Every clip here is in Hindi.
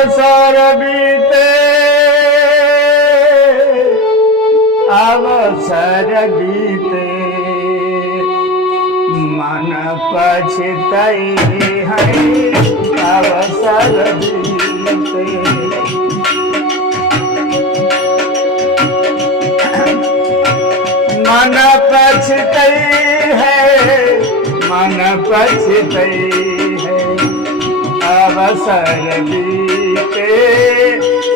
अवसर बीते अवसर बीते मन पछतई है अवसर बीते मन पछतई है मन पछतई है अवसर बीते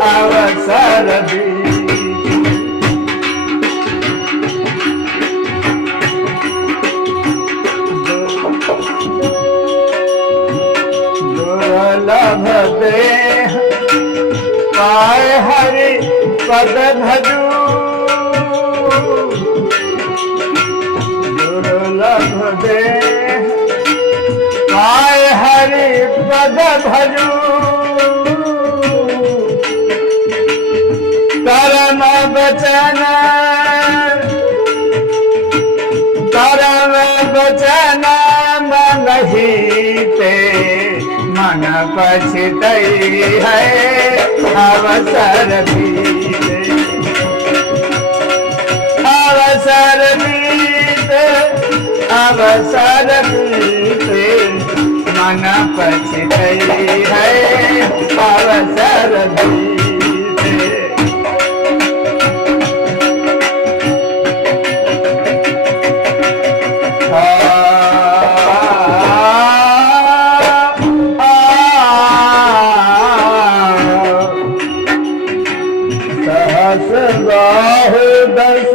अवसर बीते दुर्लभ देह पाए हरि पद भजू दुर्लभ देह पाए हरि पद भजू कर्म बचन मन हिते मन पछतई है अवसर बीते अवसर बीते अवसर बीते मन पछतई है अवसर बीते बाहु दस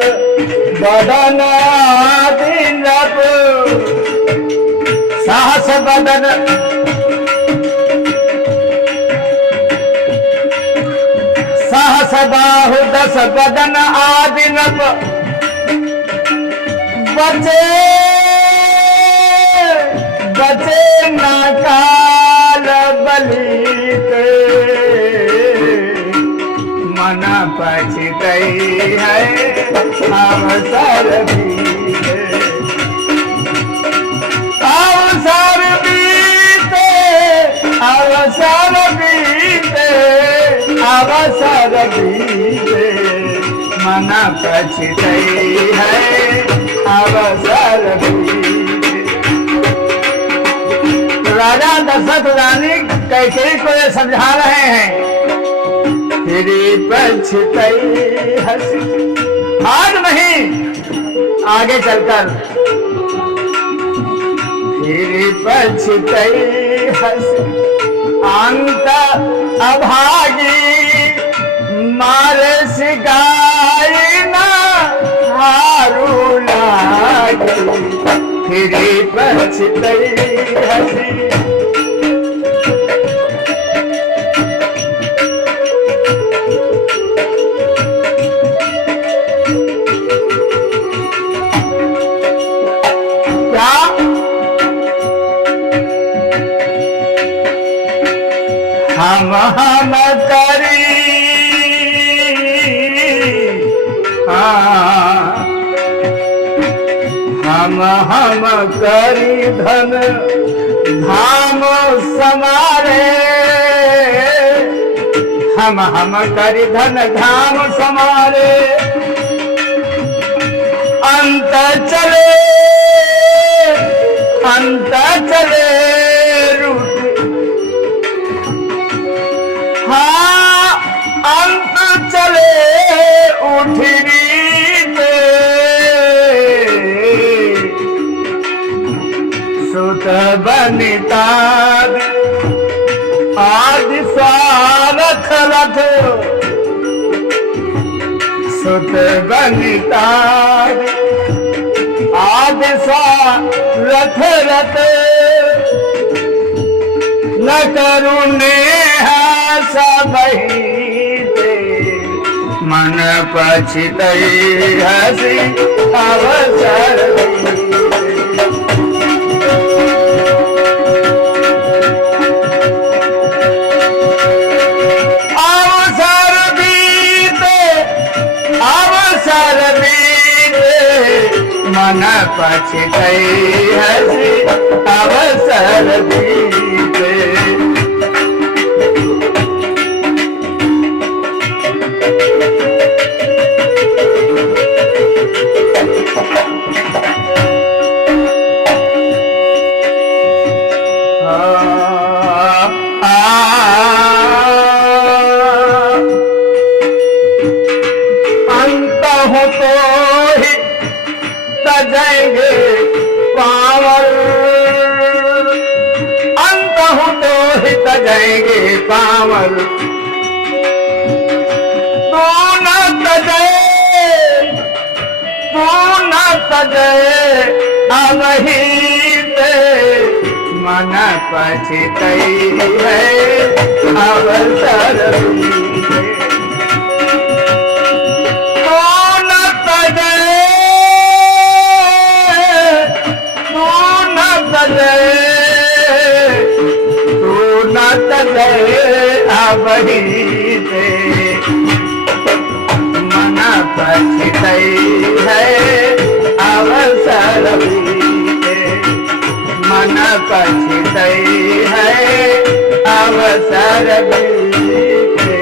बदन आदिनप साहस बदन सहस बाहु दस बदन आदिनप बचे बचे न काल बलीते मन पछतई है अवसर बीते अवसर बीते अवसर बीते अवसर बीते मन पछतई है अवसर बीते। राजा दशरथ रानी कैकेयी को ये समझा रहे हैं तेरी पछतई हंसी आज नहीं आगे चलकर तेरी पछतई हंसी अंत अभागी मारे सिगाई ना हारू लागी तेरी पछतई हंसी हम करी हम करी धन धाम समारे हम करी धन धाम समारे अंत चले हाँ अंत चले उठरी सुत बनिता आदि सारथ रथ सुत बनिता आदि सारथ रथ न करुणे सबहीते मन पछतई हसी अवसर मन पछतई हसी अवसर बीते सांवर तू न सजे अवही ते मन पछितई है अवसर बीते। तू न सजे अवही ते मन पछितई है अवसर बीते। मन पछितई है अवसर बीते।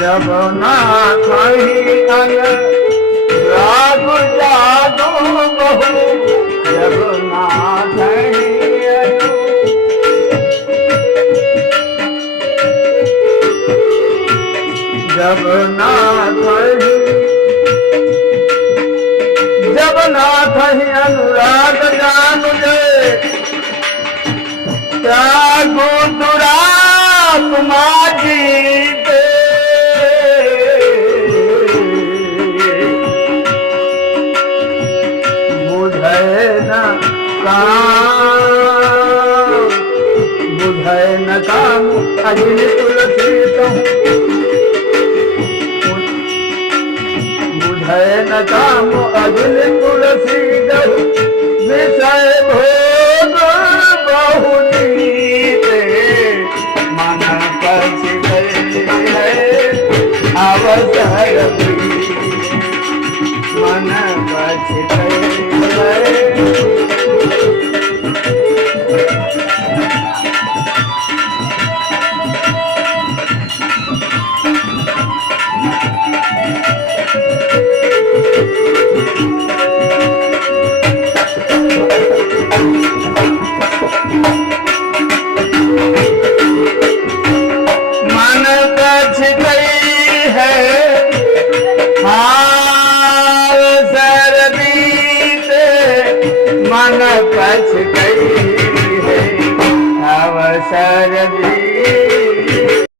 जब ना कहीं राग जादू बहु जब ना जब ना कहीं अनुराग जान जे त्यागो दुरात्मा जीते। बुझे न काम अजिन तुलसी कहूँ बुझे न काम अजिन तुलसी कहूँ विषय भोग बहु नीते। मन पछितई है अवसर बीते। मन पछितई है मन पछितई है अवसर बीते।